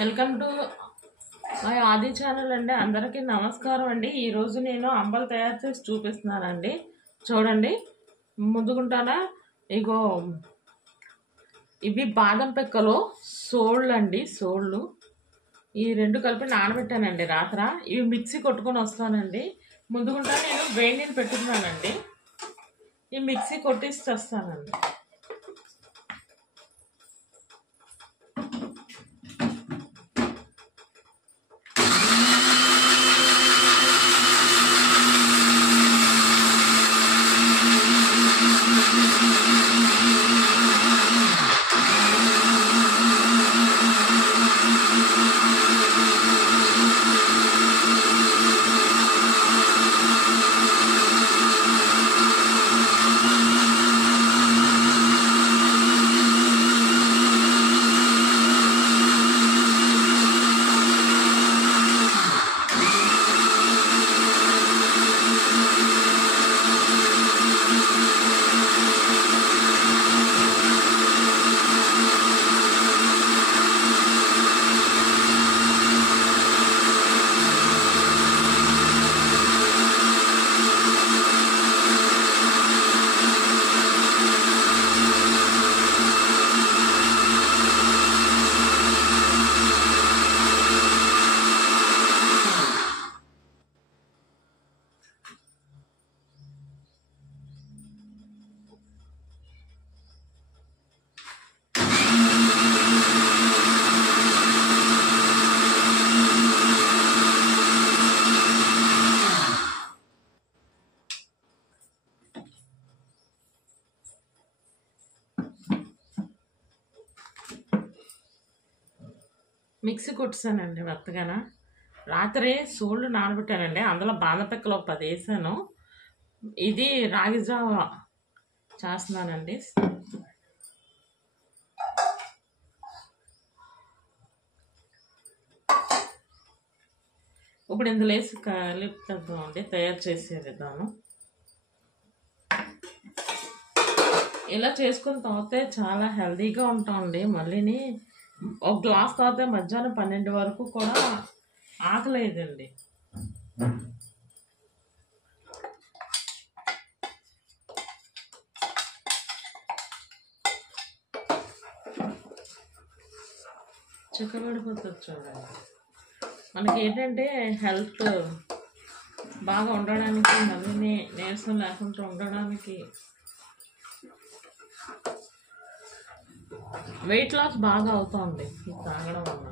Welcome to my ఆది channel అండి. అందరికీ నమస్కారం అండి. ఈరోజు నేను అంబలు తయారు చేసి చూపిస్తున్నానండి. చూడండి, ముందుకుంటానా ఇగో ఇవి బాదం పెక్కలు సోళ్ళు అండి. సోళ్ళు ఈ రెండు కలిపి నానబెట్టానండి రాత్ర. ఇవి మిక్సీ కొట్టుకొని వస్తానండి. ముందుకుంటా నేను వేడి నీళ్ళు పెట్టుకున్నానండి. ఈ మిక్సీ కొట్టిసి వస్తానండి. మిక్సీ కొట్టేసానండి మెత్తగాన. రాత్రి సోళ్ళు నానబెట్టానండి. అందులో బాదం పెక్కలు ఒక 10 వేసాను. ఇది రాగి జావా చేస్తున్నానండి. ఇప్పుడు ఇందులో వేసి కలుపుతామండి. తయారు చేసే విధానం ఇలా చేసుకుని తాగితే చాలా హెల్తీగా ఉంటామండి. మళ్ళీని ఒక గ్లాస్ తాగితే మధ్యాహ్నం 12 వరకు కూడా ఆకలేదండి. చిక్కబడిపోతుంది చూడండి. మనకి ఏంటంటే హెల్త్ బాగా ఉండడానికి, మళ్ళీ నీరసం లేకుండా ఉండడానికి, వెయిట్ లాస్ బాగా అవుతుంది ఇది తాగడం వల్ల.